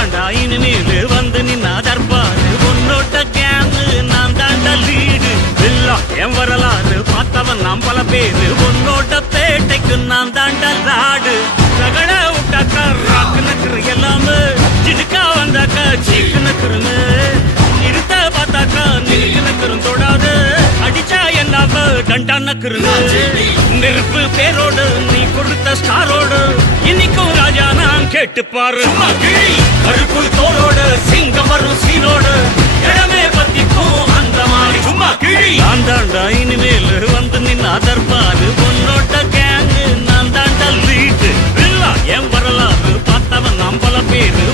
தாண்டா இனிமேல் வந்து நின்னா தர்பாரு உன்னோட்ட கேங்கு நான் தாண்டா லீடு எல்லாம் என் வரலாறு பார்த்தவன் நாம் பல பேரு உன்னோட்ட பேட்டைக்கு நான் தாண்டா லாடு ரகட விட்டாக்கா ராக்கு நக்குரு எல்லாமே சிடுக்கா வந்தாக்கா சீக்கு நக்குருன்னு இருத்த பார்த்தாக்கா நிற்கு நக்குரும் தொடாது அடிச்சா என்னாவ டண்டா நக்குருன்னு நெருப்பு பேரோடு நீ கொடுத்த ஸ்டாரோடு இன்னைக்கும் ராஜா நான் கேட்டு பாரு கருப்பு தோளோடு சிங்கம் வரும் சீரோடு இடமே பத்திக்கும் அந்த மாதிரி சும்மா கிழி நான் தாண்டா இனிமேல் வந்து நின்னா தர்பாரு பொன்னோட்ட கேங்கு நான் தாண்டா லீட்டு என் வரலாறு பார்த்தவன் நாம் பல பேரு